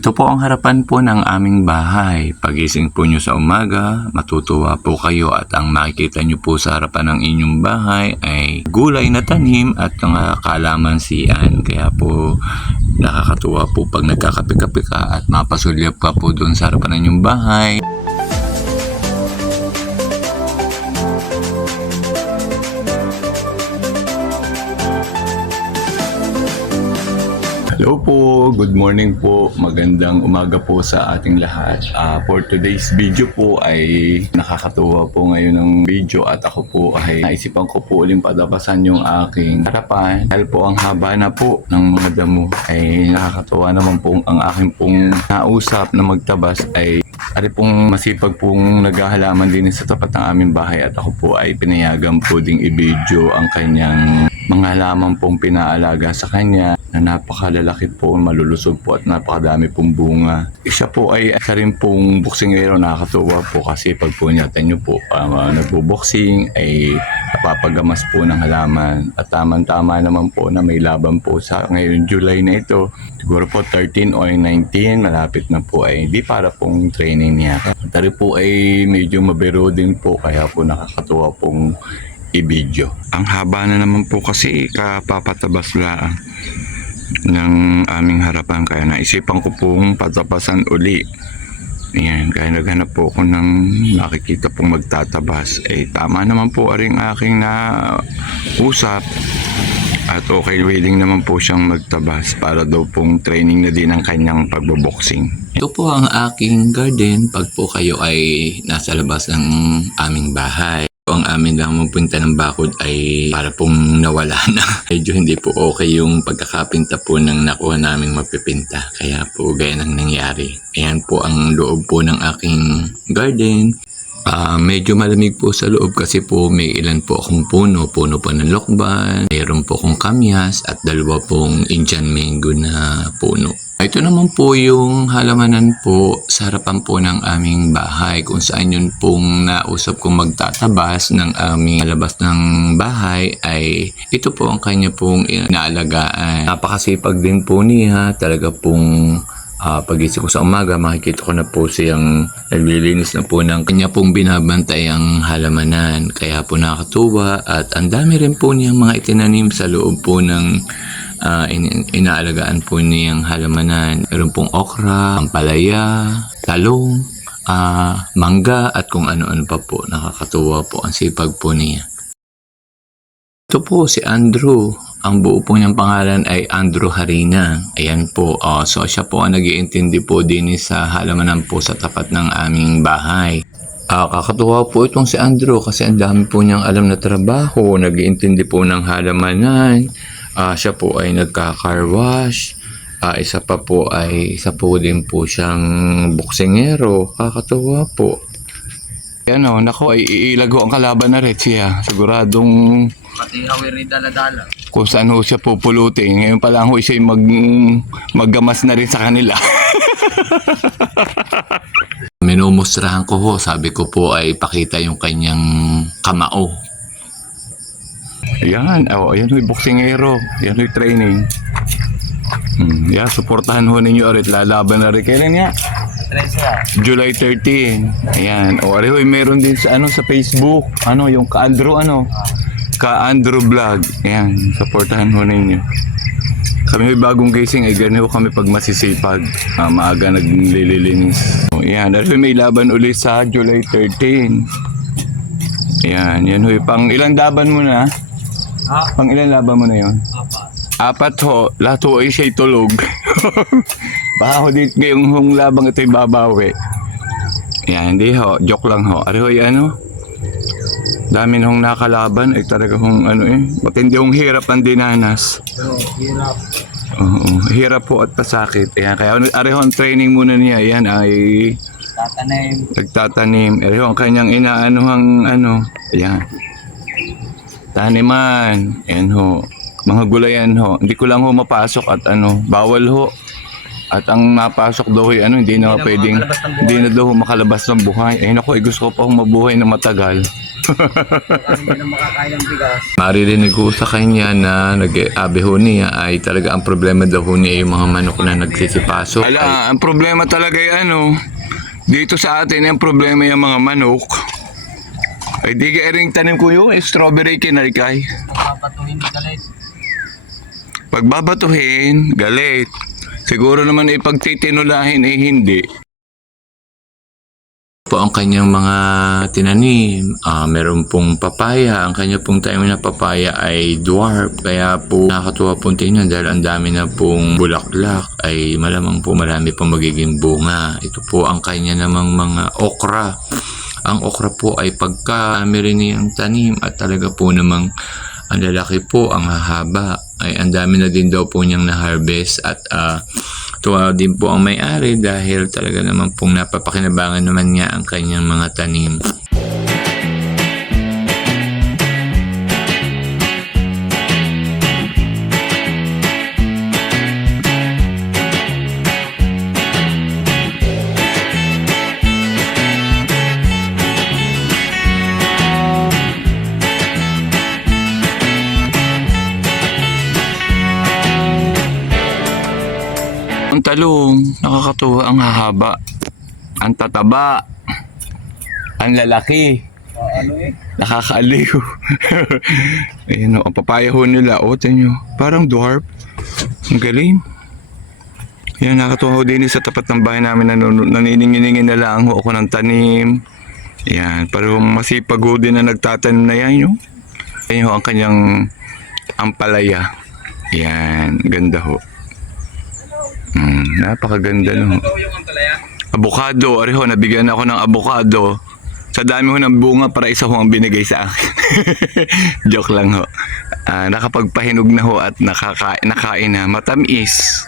Ito po ang harapan po ng aming bahay. Pagising po nyo sa umaga, matutuwa po kayo at ang makikita nyo po sa harapan ng inyong bahay ay gulay na tanim at mga kalamansian. Kaya po nakakatuwa po pag nagkakape-kape ka at mapasulyap ka po doon sa harapan ng inyong bahay. Hello po, good morning po, magandang umaga po sa ating lahat. For today's video po ay nakakatuwa po ngayon ng video at ako po ay naisipan ko po uling padapasan yung aking harapan. Dahil po ang haba na po ng mga damo ay nakakatuwa naman po ang aking pong nausap na magtabas ay pong masipag pong naghahalaman din sa tapat ng aming bahay at ako po ay pinayagan po ding i-video ang kanyang mga halaman pong pinaalaga sa kanya na napakalalaki po, malulusog po at napakadami pong bunga. Siya po ay isa rin pong boksingero, nakakatuwa po kasi pag po niya nyo po nagbo-boxing ay napapagamas po ng halaman at tamang-tama naman po na may laban po sa ngayon July na ito. Siguro po 13 o 19, malapit na po ay hindi para pong training niya. Tari po ay medyo mabiro din po kaya po nakakatuwa pong i-video. Ang haba na naman po kasi kapapatabas lang ng aming harapan kaya naisipan ko pong patapasan uli. Ayan, kaya naghanap po ako ng nakikita pong magtatabas. Tama naman po aring aking na usap at okay, willing naman po siyang magtabas para daw pong training na din ang kanyang pagboboxing. Ito po ang aking garden pag po kayo ay nasa labas ng aming bahay. Ang amin lang magpunta ng bakod ay para pong nawala na. Medyo hindi po okay yung pagkakapinta po ng nakuha naming mapipinta. Kaya po gaya nang nangyari. Ayan po ang loob po ng aking garden. Medyo malamig po sa loob kasi po may ilan po akong puno. Puno po ng lokban, mayroon po akong kamyas at dalawa pong Indian mango na puno. Ito naman po yung halamanan po sa harapan po ng aming bahay kung saan yun pong nausap kong magtatabas ng aming labas ng bahay ay ito po ang kanya pong inaalagaan. Napakasipag din po niya, talaga pong pagising ko sa umaga makikita ko na po siyang naglilinis na po ng kanya pong binabantay ang halamanan. Kaya po nakakatuwa at ang dami rin po niyang mga itinanim sa loob po ng inaalagaan po niyang halamanan. Meron pong okra, ampalaya, talong, mangga at kung ano-ano pa po. Nakakatuwa po ang sipag po niya. Ito po si Andrew. Ang buo po niyang pangalan ay Andrew Harina. Ayan po. So siya po ang nag-iintindi po din sa halamanan po sa tapat ng aming bahay. Kakatuwa po itong si Andrew kasi ang dami po niyang alam na trabaho. Nag-iintindi po ng halamanan. Siya po ay nagka-car wash. Isa po din po siyang boksingero. Kakatuwa po. Yan o, naku, ay iilago ang kalaban na rin siya. Siguradong pati hawiri dala-dala. Kung saan ho siya pupulutin. Ngayon pa lang ho siya maggamas na rin sa kanila. Minumustrahan ko ho, sabi ko po ay pakita yung kanyang kamao. Yan, ayan ho yung boksingero. Yan ho yung training. Yan, suportahan ho ninyo ulit. Lalaban na rin. Kailan nga? July 13. Ayan. O, areho, meron din sa sa Facebook. Yung Ka-Andrew Vlog. Ayan, suportahan ho ninyo. Kami bagong gising ay ganito kami pag masisipag. Maaga naglilinis. O, ayan, areho, may laban ulit sa July 13. Ayan, yan ho. Pang ilang laban mo na? Pang ilang laban mo na yun? Apat ho. Lahat ho ay siya'y tulog. Baka ho dito ngayong labang ito'y babawi. Yan, hindi ho. Joke lang ho. Ari ho dami nung nakalaban ay talaga matindi hong hirap ang dinanas. Hirap. Hirap po at pasakit. Ayan, kaya ari ho ang training muna niya. Yan ay nagtatanim. Ari ho ang kanyang ayan. Taniman. Ayan ho. Mga gulayan ho. Hindi ko lang ho mapasok at bawal ho. At ang napasok daw ay hindi na daw makalabas ng buhay. Ayun ako, gusto ko pa mabuhay na matagal. Kasi hindi na makakain ng bigas. Maririnig ko sa kanya na nag-abi ho niya ay talaga ang problema daw ho niya ay yung mga manok na nagsisipaso. Ala, ang problema talaga ay dito sa atin ang problema yung mga manok. Ay di ka ring tanim ko yung strawberry kinarikay. Papatuhin ni galit. Pagbabatuhin, galit. Siguro naman ipagtitinulahin ay hindi. Po ang kanyang mga tinanim, meron pong papaya. Ang kanya pong tayo na papaya ay dwarf. Kaya po nakakatuwa pong tingnan dahil ang dami na pong bulaklak ay malamang po marami pong magiging bunga. Ito po ang kanya namang mga okra. Ang okra po ay pagka meron niyang tanim at talaga po namang ang lalaki po, ang hahaba, ay ang dami na din daw po niyang na-harvest at tuwa din po ang may-ari dahil talaga naman pong napapakinabangan naman niya ang kanyang mga tanim. Ang talong, nakakatuwa, ang hahaba, ang tataba, ang lalaki, nakakaaliw. Ayan ang papaya ho nila, tingnan nyo, parang dwarf, ang galing. Ayan, nakakatuwa ho din sa tapat ng bahay namin, naniningin na lang ho ako ng tanim. Ayan, parang masipag ho din na nagtatanim na yan, yung. Ayan ho ang kanyang ampalaya. Ayan, ganda ho. Napakaganda no. Avocado, ariho, nabigyan ako ng avocado. Sa dami ho ng bunga para isa ho ang binigay sa akin. Joke lang ho. Nakapagpahinog na ho at nakain na. Matamis.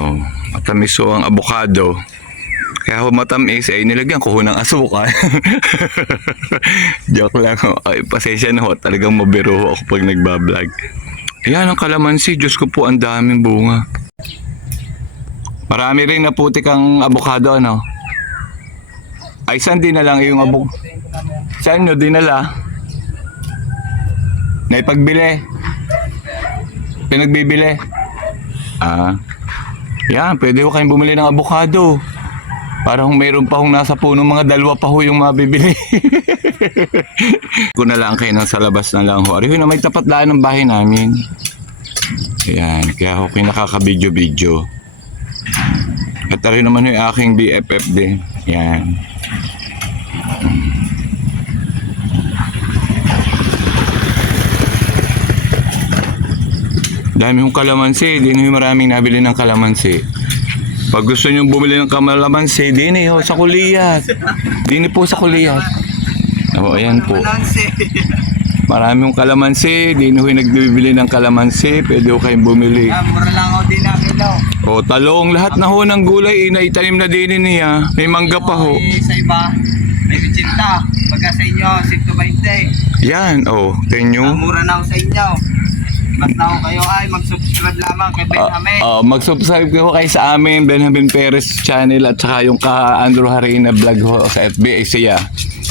Oh, matamis ho ang avocado. Kaya ho matamis ay nilagyan ko ho ng asukal. Joke lang ho. Ay, pasensya na ho. Talagang mabiro ho ako pag nagbablog. Ayan ang kalamansi. Diyos ko po, ang daming bunga. Marami rin naputik ang avocado, ano? Ay, saan dinala yung avocado? Saan nyo dinala? Naipagbili? Pinagbibili? Yan, pwede ko kayong bumili ng avocado. Parang mayroon pa hong nasa puno, mga dalawa pa ho yung mabibili. Kung na lang kayo sa labas na lang ho. Ariho na may tapat daan ng bahay namin. Ayan, kaya ako nakaka-video-video. At rin naman yung aking BFF din. Yan. Dami yung kalamansi. Din yung maraming nabili ng kalamansi. Pag gusto nyo bumili ng kalamansi, din ho, sa Kuliyat. Din po sa Kuliyat. O, ayan po. Maraming kalamansi. Din ho yung nagbibili ng kalamansi. Pwede ho kayong bumili. Mura lang ako din na kilo. O, talong, lahat na ho ng gulay, inaitanim na din niya. May mangga pa ho. Sa iba, may 80. Pagka sa inyo, 120. Yan, tenyo. Mura na ako sa inyo. Basta ako kayo ay mag-subscribe lamang kay Benjamin. Mag-subscribe kayo kayo sa amin, Benjamin Perez channel at saka yung ka Andrew Harina vlog ho sa FB ay siya.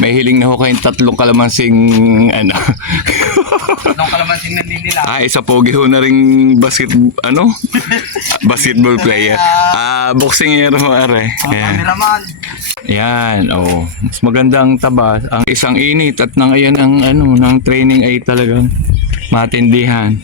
May hiling na ho kayong 3 kalamansing Itong kalamansing naninila. Isa pogi ho na rin basketball player. Boxingero ho are. Yan. Cameraman. Yan, mas magandang taba. Ang isang init at nang ayan ang ng training ay talagang matindihan.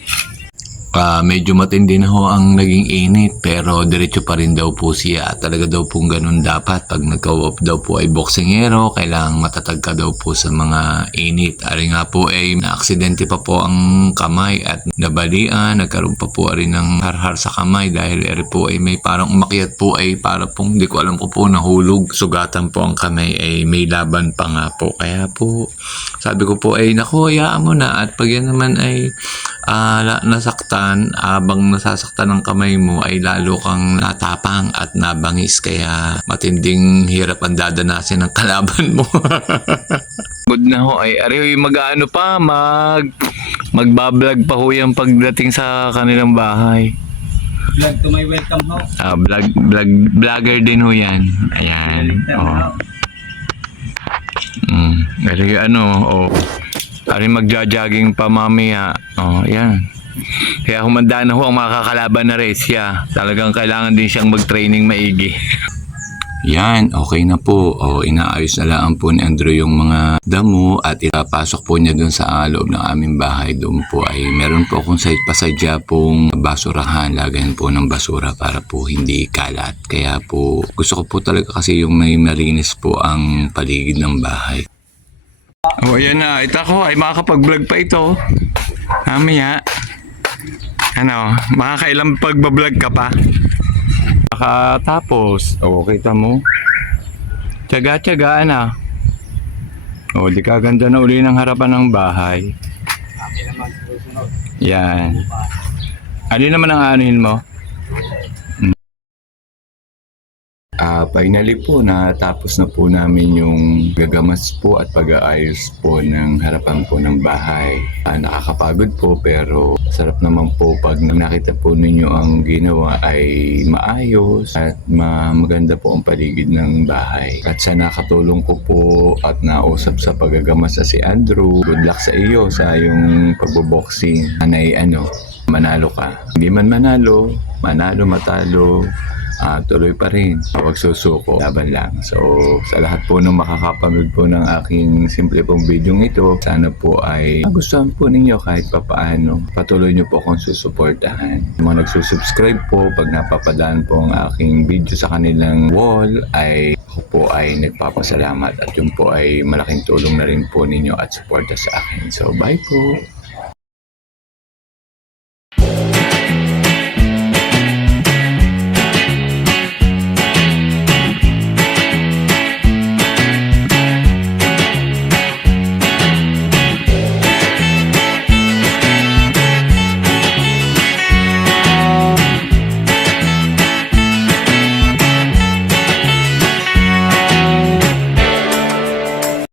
Medyo matindi na ho ang naging init pero diretso pa rin daw po siya. Talaga daw pong ganun dapat. Pag nagka-off daw po ay boksingero, kailangang matatag ka daw po sa mga init. Ari nga po ay na-aksidente pa po ang kamay at nabalian. Nagkaroon pa po rin ng harhar sa kamay dahil eri po ay may parang umakyat po ay para pong di ko alam ko po nahulog. Sugatan po ang kamay ay may laban pa nga po. Kaya po sabi ko po ay naku, hayaan mo na at pag yan naman ay nasaktan, abang nasasaktan ng kamay mo ay lalo kang natapang at nabangis kaya matinding hirap ang dadanasin ng kalaban mo. Good na ho ay ari mag-ano pa magbablog pa ho yung pagdating sa kanilang bahay. Vlog to my welcome ho. Vlogger din ho yan. Ayan. Dari ari magja-jogging pa mamaya. Yan. Kaya humanda na ho ang makakalaban na Resya. Talagang kailangan din siyang mag-training maigi. Yan, okay na po. Inaayos na lang po ni Andrew yung mga damo at ipapasok po niya dun sa loob ng aming bahay. Doon po ay meron po akong pasadya pong basurahan, lagayan po ng basura para po hindi kalat. Kaya po gusto ko po talaga kasi yung may malinis po ang paligid ng bahay. Ayan na. Ito ako ay makakapag-vlog pa ito. Mamaya. Makakailang pagbablog ka pa? Nakatapos. Kita mo. Tiyaga-tiyagaan na. Di ka ganda na uli ng harapan ng bahay. Akin naman susunod. Yan. Ano naman ang anuhin mo? Finally po, natapos na po namin yung gagamas po at pag-aayos po ng harapan po ng bahay. Nakakapagod po pero sarap naman po pag nakita po ninyo ang ginawa ay maayos at maganda po ang paligid ng bahay. At sa nakatulong ko po at nausap sa paggagamas si Andrew, good luck sa iyo sa iyong pagboboxing. Anay manalo ka. Hindi man manalo, matalo, tuloy pa rin. Huwag susuko, laban lang. So, sa lahat po ng makakapanood po ng aking simple pong video ito, sana po ay magustuhan po ninyo kahit papaano. Patuloy nyo po akong susuportahan. Mga nagsusubscribe po, pag napapadaan po ang aking video sa kanilang wall, ay ako po ay nagpapasalamat at yun po ay malaking tulong na rin po ninyo at suporta sa akin. So, bye po!